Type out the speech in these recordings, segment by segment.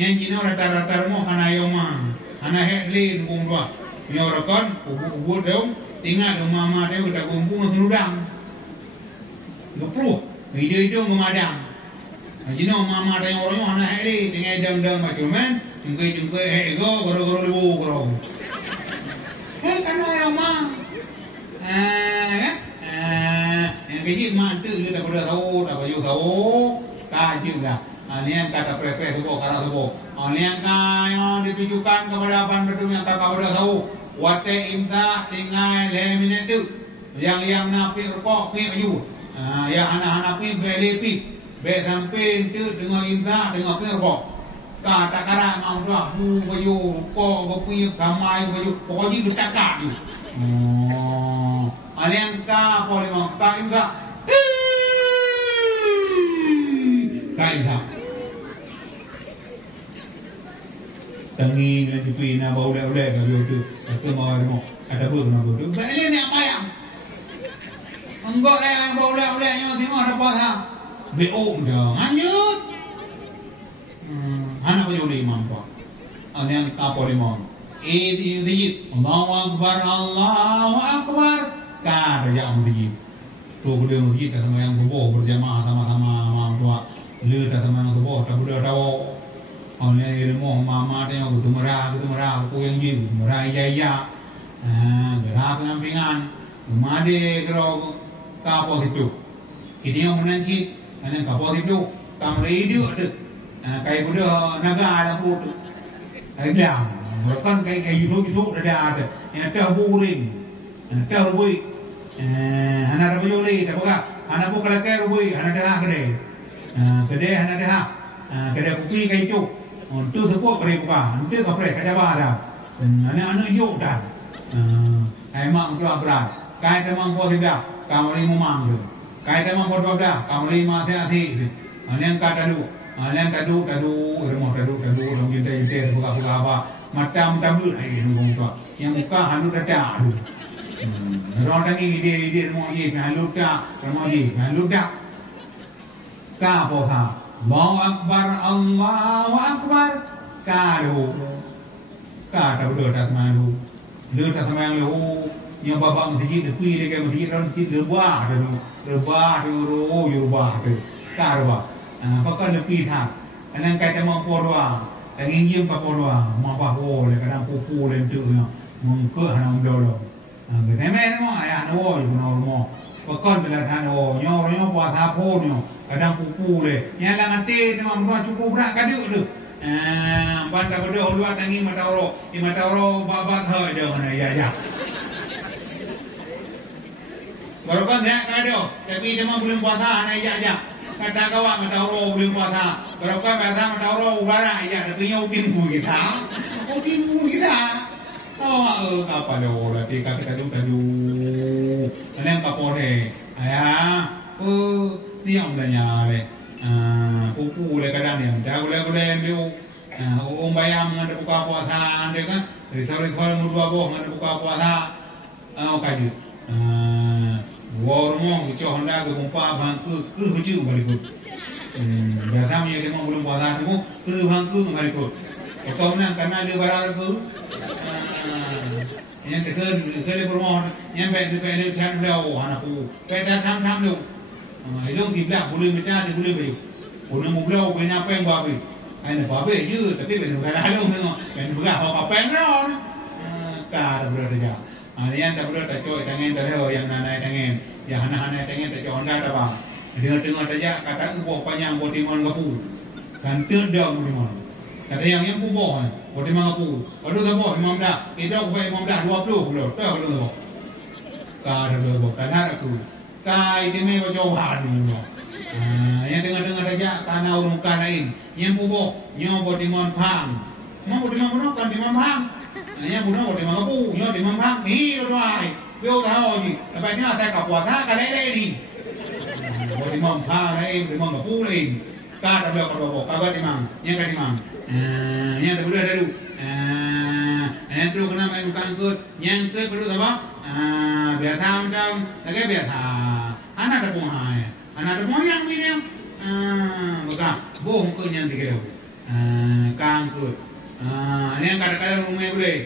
yang jina rata-rata mo kanayoma ana hetlin kumdua nyorakon ubu dong tinggal mama dia udah kumpul ngerudang ngepluh video ngemadang jina mama dia orang ana hetli tinggal dang macam man jengke ego goro lebu goro kanayoma yang kecil mantu dia dah pada tahu dah baju tahu kaju dah ini yang kata prepe sebuah kata sebuah ini yang kaya ditujukan kepada bandar yang tak kepada tahu wate imta tinggal lemine tu yang napi rokok pi aju ya anak-anak pi belepi be sampai tu dengan imta dengan pi rokok kata kara mau dah bu baju rokok kopi kamai baju pokoknya kita kak tu yang ka boleh mau ka imta ka imta tangi nanti pina bau dah kalau tu mau ada apa tu ini ni apa yang enggak yang bau dah yang semua ada apa beom dah lanjut anak punya imam pak yang ka boleh mau ini Allahu Akbar ka raja masjid tu boleh masjid sama yang subuh berjamaah sama-sama orang tua lu sama yang subuh tak boleh tahu oleh ilmu mama dia aku merah aku yang jiu merah iya gerak pengampingan made kalau kapal itu dia menanci ana kapal itu kam radio ada kayak budak naga ada put ada bahkan kayak itu ada yang terburing terbui ana ada bojoli tak apa ana bukan kayak rubui ana dah gede ana dah gede kopi kayak itu untuk support mereka, untuk kapre kajabar dah. Anak-anak yuk dah. Emang tu apa? Kait emang boleh dah. Kamu ni memang tu. Kait emang boleh dah. Kamu ni masih hati. Yang kata tadu, rumah tadu, orang jintai buka apa. Macam lu lagi nunggu tu. Yang muka halu dah. Orang lagi ide rumah ye, halu dah, rumah ye, halu dah. Kah apa? Allahu Akbar kado kata udah tak malu lu tak malu yang babak masjid tu pi dekat masjid orang masjid lebah tu kado pakai lepi tak anak kata mau porwa ingin pa porwa mau bahu le kadang pupu le tu mengke hanam dolo betemen mo ayah no mo pakai belahan nyo puasa pun kadang pupu le yang lang ante memang dua cukup berat kaduk tu banda bodoh luar tangi mataro babat hai dah mana ya baru kan saya kado tapi dia belum puasa anak ya kata kawan mataro belum puasa baru kan puasa mataro ubara ya tapi nya timbu kita apa lo lah tika tadu ana kapore ayah ni yang tanya le pupu le kadang yang dah boleh ambil bayam ngada buka puasa ande kan sore mudua boh ngada buka puasa kaji warmo itu honda ke umpa bangku ke huju balikut biasa dia memang belum puasa tu ke bangku balikut kau nak karena dia barang tu yang ke rumah yang baik kan dah anakku baik tham tu itu kiblat boleh minta dia boleh beli. Boleh mublau punya apa yang babi. Ada babi je tapi bukan lalu tengok. Kan berah apa yang ron. Ka berada dia. Yang tak boleh tak coy tangan dah yang nanai tangan. Yang anak-anak tangan tak coy honda dah bang. Dengar saja kata ubah panjang botimon kapu. Kan terdang botimon. Kata yang ubah botimon kapu. Aduh tak boh imam dah. Kita ubah imam dah 20 puluh. Tak boleh boh. Ka dah boh. Kan aku kai dia mai berjauhan ni. Yang dengar saja tanah orang muka lain. Yang bubo, nyobo di Montang. Mau di mana kan di Montang. Yang buno di mana bu, nyobo di Montang. Ni orang. Bio tahu ni. Tapi ni saya kapuasa kalai ni. Di Montang lain, di mana bu lain. Kata beliau kalau kabar di mana? Yang di mana? Yang dah boleh dulu. Yang tu kena main kangkut. Yang tu perlu apa? Biasa macam, lagi biasa. Anak ada punya, anak ada punya yang ini. Bukan, boh mungkin yang tiga. Ka ikut. Ini yang kadang-kadang rumah boleh.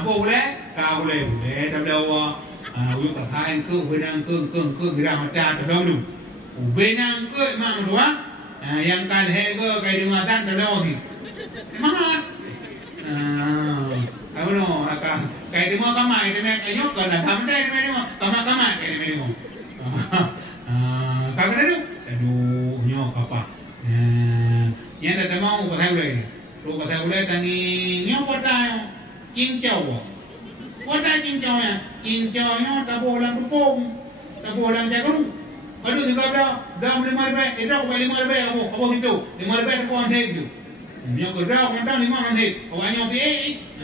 Boleh, kau boleh. Tapi awak, uyuk katakan ke, benang ke, gerah mata terlalu dulu. Benang ke, mak dua. Yang kan hego kayak di mata terlalu ni. Mak. Apa no? Kayak di mana kamar, di mana kayok kan? Kamar di mana? Kamar kayak di mana? Kamar itu? Aduh, nyok apa? Yang ada mau pasal boleh. Lu pasal boleh tangi nyok pada cincau. Pada cincau ya, cincaunya tak boleh tepung, tak boleh jagung. Aduh juga dah 5 ribu. Itu aku 5 ribu apa itu? 5 ribu aku antek tu. Nyok kerja aku dah 5 antek. Awak nyok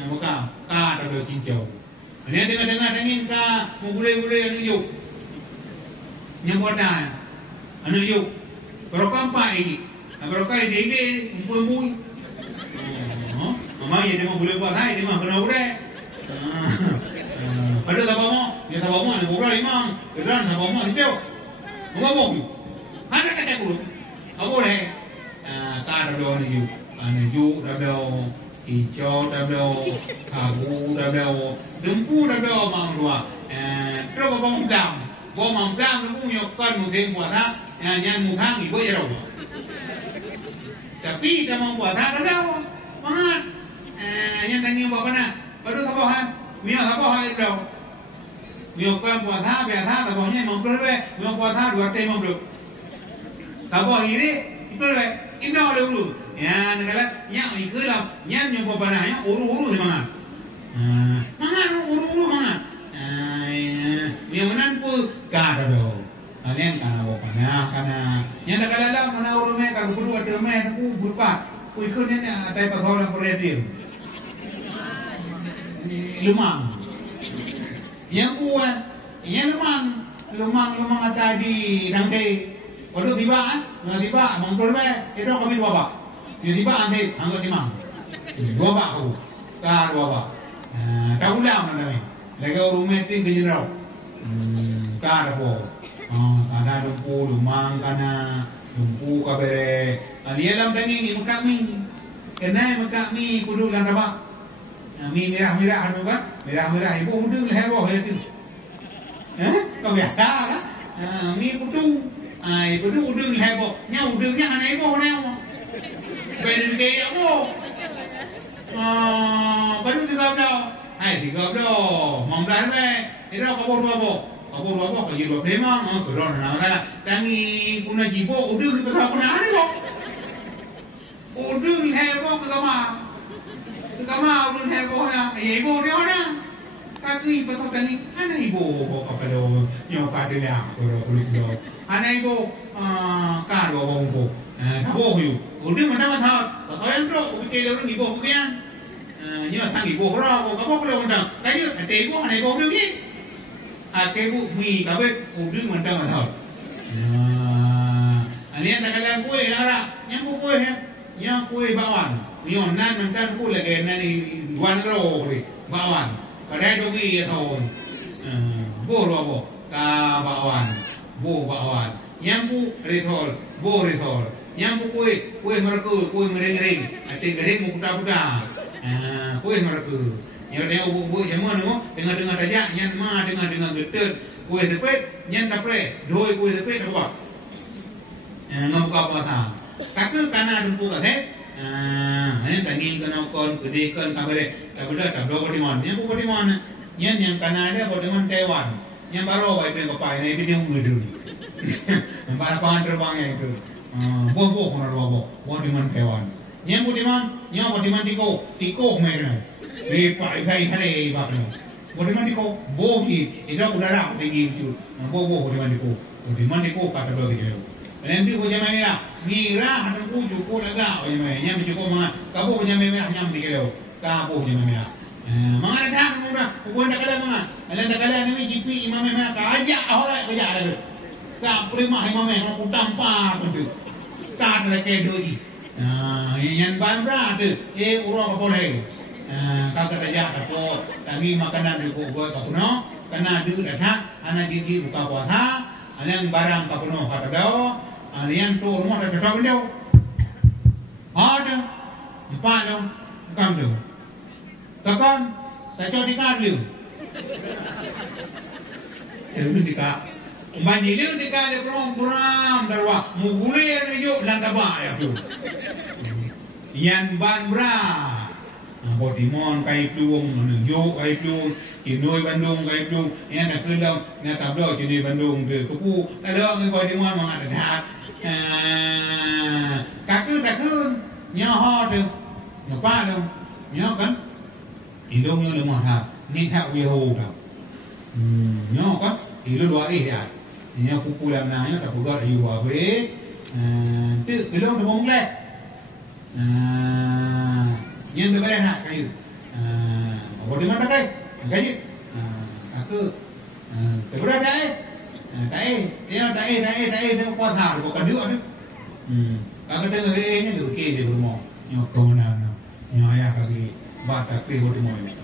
buka, ada cincau. Ini dengar dengin ka, mau boleh anu yuk. Nyok pada, anu yuk. Berapa ini? Berapa ini empun. Mama dia mau boleh buat hai, dia mah kena boleh. Ada tak mau? Dia tak mau, dia boleh imam. Keran tak mau itu. Mau mau. Ada tak aku? Boleh. Tak ada doa ni. Anu ada hijau, ada kagu, ada dempu, ada mang dua. Terus bawang dam. Bawang dam dempu nyokkan mungkin buat ha. Yang muthang ibu ya rawa. Tapi dah mau buat tak ada. Mangat. Yang tanya buat mana? Baru tak bohan. Mia tak bohan itu. Mia kan buat tak biasa tak bohannya mampu le. Mia buat tak 2 tahun mampu. Tak bohan ini itu le. Ini oleh ulu. Ya negara yang ikut lah. Yang buat mana? Yang uru mana? Mangat uru mangat. Mia menan pun kah ada. Kalian kan awak karena yang nak kalah mana orang mereka berdua ada mereka aku berpat, aku ikut ni ada pasal orang dia lumang, yang kuat, yang lumang ada di nanti, kalau tiba, mangkul itu kami dua bak, tiba nanti angkat timang, dua bak aku, dua bak, tak ulang mana ni, lagi orang mesti kejerak, ada apa? Ada lumpu lumang kana lumpu kabere ani alam dangi mekami kena mekami kudu lan apa mi merah anu kan merah ibu kudu lehebo itu kau biasa lah mi kudu kudu lehebo nya udungnya ana ibu neo ben ke aku baru tiga dah mamlan me itu kau bawa Aku bawa ke jiwa memang, kerana nama tangi kuna jibo, udah kita tahu kuna ada kok. Udah heboh ke kamar udah heboh ya, ibu dia mana? Kaki betul tangi, ada ibu kepada nyokat dia, kalau ada ibu karo bongko, tahu you, udah mana tahu, tahu yang tu, kita orang ibu bukan, nyokat tangi ibu berapa, kamu kalau undang, tadi ada ibu ni. Aku mi kabe udah mentang mentang. Ini yang nak kalian kue lara, yang kue yang kue bawan. Nyon nan mentang kue lagi nani 2 negara kue bawan. Kadai dogi ya tahun. Bo ka bawan. Yang bu retol, bo retol. Yang bu kue mereka kue mereng. Ada gereng muda. Kue mereka. Yang dia ubu semua no dengan saja yang mah dengan gedet kue sepet yang dapre doi kue sepet apa ngabuka puasa kakek kana dumpu kate ini tanging kana kon gede kan kabare tak dua kotiman yang bu kotiman yang kana ada kotiman Taiwan yang baru baik dengan papai ini video ngedul para terbangnya itu bo kotiman Taiwan yang kotiman tiko mereka Ripa ikai bakno. Bodiman diko bogi ida udara pergi itu. Bodiman diko kata dua gitu. Nanti punya mira ada puju ko laga nyam diko mah kabo punya nyam dikelo. Kabo punya mira. Mga dah mura ko nda kala mga. Ala kala ni jipi imam mera kaja ahola kaja ada. Ka prima imam ko tampa ko. Ka ada ke doi. Yang ban berada urang boleh. Kagak raja tako tangi makanan di buat kapuno karena dulu dah anak gigi buka puasa yang barang kapuno kata dah yang tu rumah dah cakap beliau ada 4 dong Kam tu. Takkan tak cakap dekat dia. Dia dekat. Banyak dia dekat dia puram darwah. Mugule ada yuk landaba ya tu. Yan ban bra. Botimon kai pluong yuk kai pluong Kinoi Bandung kai pluong. Yan nak kelam nak tablo Kinoi Bandung tu. Kupu ada ke Botimon mengadakan. Kaku nyaho tu. Nyapa tu. Nyaho kan. Indong nyo lemah ha. Ni tak weho tu. Nyaho kan. Ilu dua ya. Nya kupu lam na nya tak buat ayu abe. Tu belum tu monglet. Nyen beberapa nak kayu. Boleh mana kai? Kayu. Aku beberapa dai. Dai dia kuat har bukan dia tu. Kalau dia ni tu ke dia bermo. Nyo kau na. Nyo ayah kaki bata ke hotu mo ni.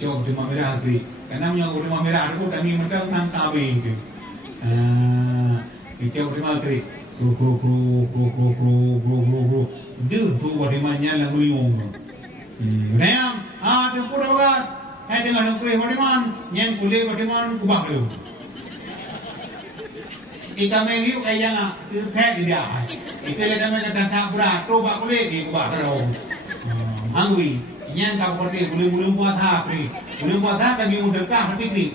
Cok di merah tu. Karena nyo hotu merah tu tangi macam nang tabe tu. Cok di mana tu? Kru. Dia tu bagaimana lagu liung. Nayam, dia pura buat. Dengan kuih bagaimana? Yang kuih bagaimana kubah tu. Ika mengiu kaya nga, pet dia. Ika leka mereka tak berat, tu bak kuih di kubah tu. Hangui, yang kau pergi boleh buat apa? Boleh buat apa? Kami mudah kah? Hati